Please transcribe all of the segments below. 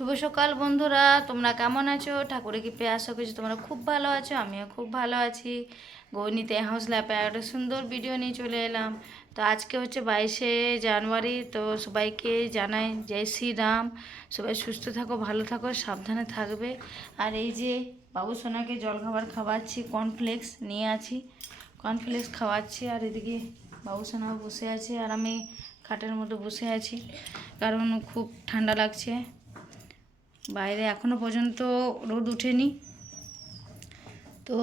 শুভ সকাল বন্ধুরা, তোমরা কেমন আছো? ঠাকুরের কৃপায় আশা করছি তোমরা খুব ভালো আছো। আমিও খুব ভালো আছি। গৌরনীতে হাউস ল্যাপে একটা সুন্দর ভিডিও নিয়ে চলে এলাম। তো আজকে হচ্ছে 22শে জানুয়ারি। তো সবাইকে জানাই জয় শ্রীরাম। সবাই সুস্থ থাকো, ভালো থাকো, সাবধানে থাকবে। আর এই যে বাবু সোনাকে জলখাবার খাওয়াচ্ছি, কর্নফ্লেক্স নিয়ে আছি, কর্নফ্লেক্স খাওয়াচ্ছি। আর এদিকে বাবু সোনাও বসে আছে আর আমি খাটের মধ্যে বসে আছি, কারণ খুব ঠান্ডা লাগছে। বাইরে এখনো পর্যন্ত রোদ ওঠেনি। তো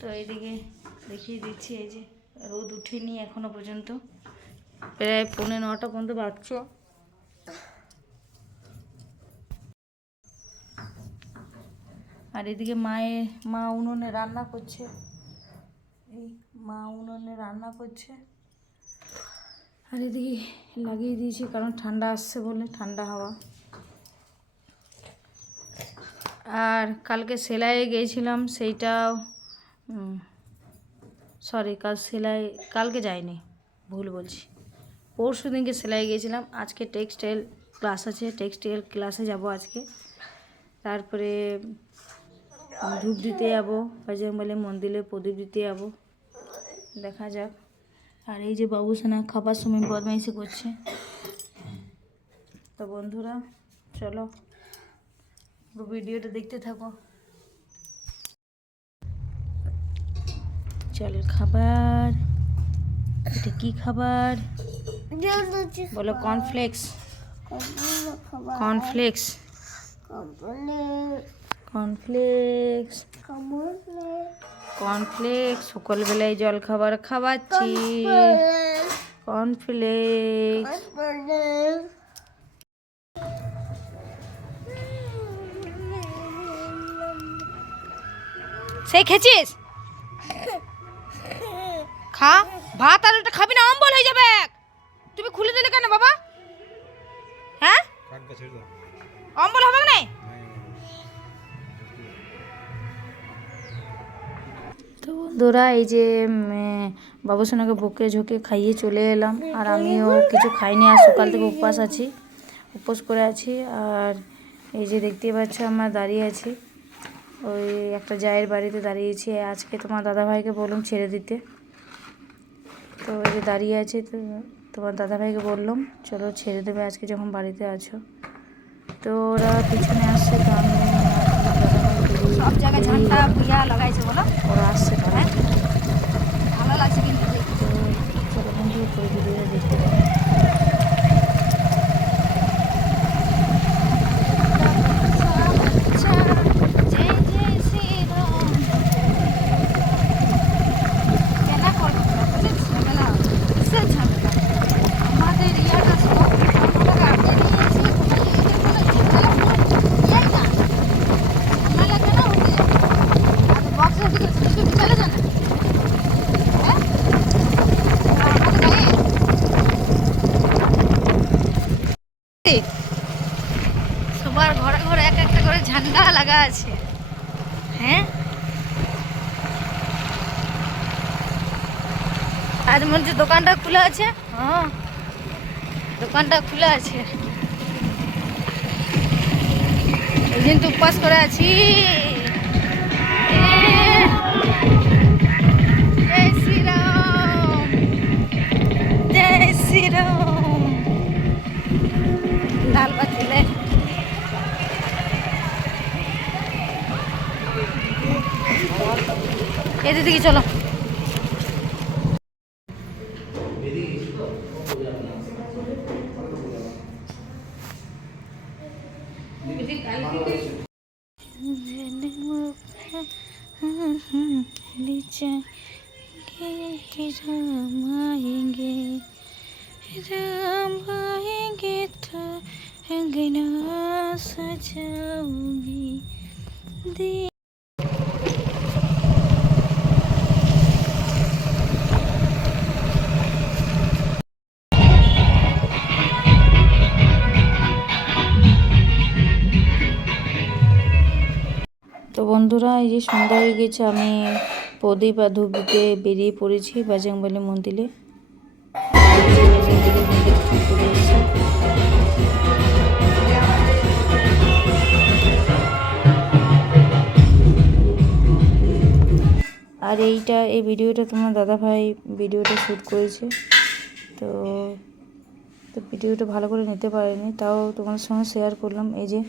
তো এইদিকে দেখিয়ে দিচ্ছি, এই যে রোদ উঠেনি এখনো পর্যন্ত, প্রায় 9:45 পর্যন্ত বাজছে। আর এদিকে মা উনুনে রান্না করছে, এই মা উনুনে রান্না করছে। আর এদিকে লাগিয়ে দিয়েছি, কারণ ঠান্ডা আসছে বলে, ঠান্ডা হাওয়া। আর কালকে সেলাইয়ে গিয়েছিলাম, সেইটাও কালকে যাইনি, ভুল বলছি, পরশু দিনকে সেলাই গিয়েছিলাম। আজকে টেক্সটাইল ক্লাস আছে, টেক্সটাইল ক্লাসে যাব আজকে। তারপরে ধূপ দিতে যাবো, বজরংবলী মন্দিরে প্রদীপ দিতে যাবো, দেখা যাক। আর এই যে বাবু সোনা খাবার সময় বদমাইশি করছে। তো বন্ধুরা চলো পুরো ভিডিওটা দেখতে থাকো। চল খাবার, এটা কি খাবার বলো? Cornflakes, cornflakes, cornflakes, cornflakes. সকালবেলায় জল খাবার খাওয়াচ্ছি, কর্নফ্লেক্স। সেই খেয়েছিস? খা ভাত, আর ওটা খাবি না, অম্বল হয়ে যাবে। তুমি খুলে দিলে কেন বাবা? হ্যাঁ, অম্বল হবে না। তো বন্ধুরা এই যে বাবু সোনাকে বকে ঝোঁকে খাইয়ে চলে এলাম। আর আমিও কিছু খাইনি, আর সকাল থেকে উপবাস করে আছি। আর এই যে দেখতেই পাচ্ছ আমরা দাঁড়িয়ে আছি, ওই একটা জায়ের বাড়িতে দাঁড়িয়েছি। আজকে তোমার দাদাভাইকে বললাম ছেড়ে দিতে, তো এই যে দাঁড়িয়ে আছে। তো তোমার দাদাভাইকে বললাম চলো ছেড়ে দেবে আজকে যখন বাড়িতে আছো। তো ওরা পিছনে আসছে, তো আমি সব জায়গায় ঝান্ডা বুয়া লাগাইছে বলো, ওরা আসছে, ভালো লাগছে কিন্তু। তো চলো বন্ধু পুরো ভিডিওটা দেখতে পাবো। সবার ঘরে ঘরে এক একটা করে ঝান্ডা লাগা আছে। হ্যাঁ, আজ মনে হচ্ছে দোকানটা খোলা আছে। হ্যাঁ, দোকানটা খোলা আছে, এই দিন তো উপবাস করে আছি। জয় শ্রীরাম, জয় শ্রীরাম। লাল বাতিলে এদের দিকে চলো। राम आएंगे, राम आएंगे तो अंगना सजाऊंगी। তো বন্ধুরা এই যে সন্ধ্যা হয়ে গেছে, আমি প্রদীপ আর ধূপ দিতে বেরিয়ে পড়েছি বজরংবলী মন্দিরে। আর এই ভিডিওটা তোমার দাদাভাই ভিডিওটা শ্যুট করেছে। তো ভিডিওটা ভালো করে নিতে পারিনি, তাও তোমাদের সঙ্গে শেয়ার করলাম। এই যে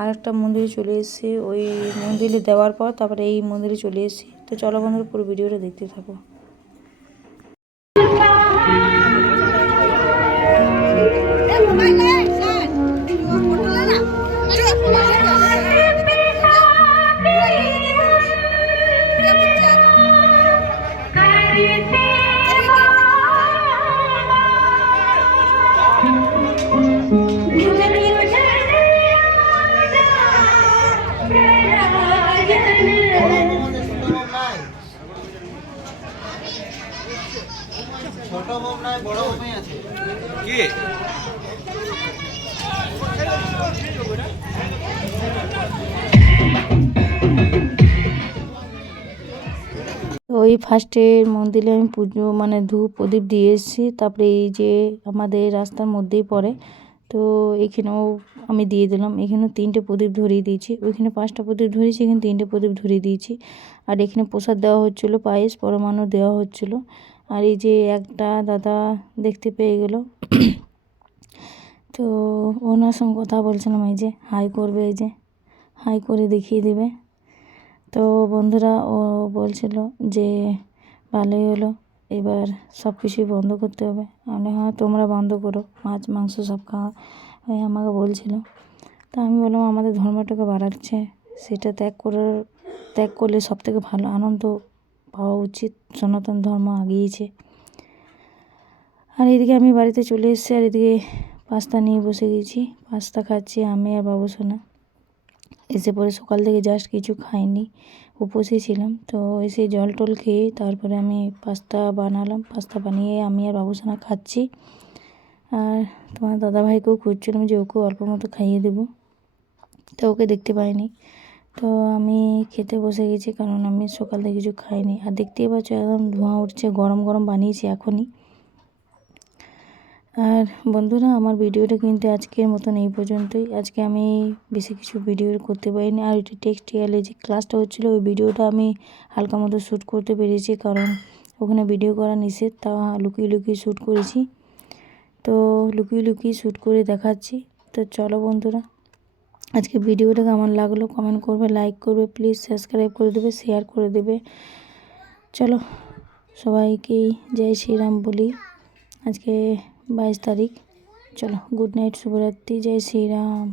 আরেকটা মন্দিরে চলে এসেছি, ওই মন্দিরে দেওয়ার পর তারপরে এই মন্দিরে চলে এসেছি। তো চলো বন্ধুরা, পুরো ভিডিওটা দেখতে থাকো। ছোট বোম নাই, বড় বোমই আছে কি? ওই ফার্স্টে মন্দিরে আমি পুজো মানে ধূপ প্রদীপ দিয়ে এসেছি। তারপরে এই যে আমাদের রাস্তার মধ্যেই পড়ে, তো এখানেও আমি দিয়ে দিলাম। এখানে 3টে প্রদীপ ধরিয়ে দিয়েছি, ওইখানে 5টা প্রদীপ ধরিয়েছি, এখানে 3টে প্রদীপ ধরিয়ে দিয়েছি। আর এখানে প্রসাদ দেওয়া হচ্ছিলো, পায়েস পরমাণু দেওয়া হচ্ছিলো। আর এই যে একটা দাদা দেখতে পেয়ে গেল, তো ওনার সঙ্গে কথা বলছিলাম। এই যে হাই করবে, এই যে হাই করে দেখিয়ে দেবে। তো বন্ধুরা ও বলছিল যে ভালোই হলো, এবার সব কিছুই বন্ধ করতে হবে। আমি হ্যাঁ তোমরা বন্ধ করো, মাছ মাংস সব খাওয়া ওই আমাকে বলছিল। তা আমি বললাম আমাদের ধর্মটাকে বাড়াচ্ছে, সেটা ত্যাগ করলে সবথেকে ভালো আনন্দ পাওয়া উচিত। সনাতন ধর্ম আগিয়েছে। আর এদিকে আমি বাড়িতে চলে এসেছি, আর এদিকে পাস্তা নিয়ে বসে গেছি, পাস্তা খাচ্ছি আমি আর বাবুসোনা। এসে পরে সকাল থেকে জাস্ট কিছু খাইনি, উপোসে ছিলাম। তো এসে জল টল খেয়ে তারপরে আমি পাস্তা বানালাম, পাস্তা বানিয়ে আমি আর বাবুসোনা খাচ্ছি। আর তোমার দাদাভাইকেও খুঁজছিলাম যে ওকেও অল্প মতো খাইয়ে দেবো, তো ওকে দেখতে পাইনি। তো আমি খেতে বসে গেছি, কারণ আমি সকাল থেকে কিছু খাইনি। আর দেখতেই পাচ্ছ একদম ধোঁয়া উঠছে, গরম গরম বানিয়েছি এখনই। আর বন্ধুরা আমার ভিডিওটা কিন্তু আজকের মতন এই পর্যন্তই। আজকে আমি বেশি কিছু ভিডিও করতে পারিনি। আর ওইটা টেক্সটাইলে যে ক্লাসটা হচ্ছিলো ওই ভিডিওটা আমি হালকা মতো শ্যুট করতে পেরেছি, কারণ ওখানে ভিডিও করা নিষেধ, তা লুকিয়ে লুকিয়ে শ্যুট করেছি। তো লুকিয়ে লুকিয়ে শ্যুট করে দেখাচ্ছি। তো চলো বন্ধুরা, আজকে ভিডিওটা কেমন লাগলো কমেন্ট করবে, লাইক করবে, প্লিজ সাবস্ক্রাইব করে দেবে, শেয়ার করে দেবে। চলো সবাইকেই জয় শ্রীরাম বলি। আজকে 22 তারিখ। চলো গুড নাইট, শুভরাত্রি, জয় শ্রীরাম।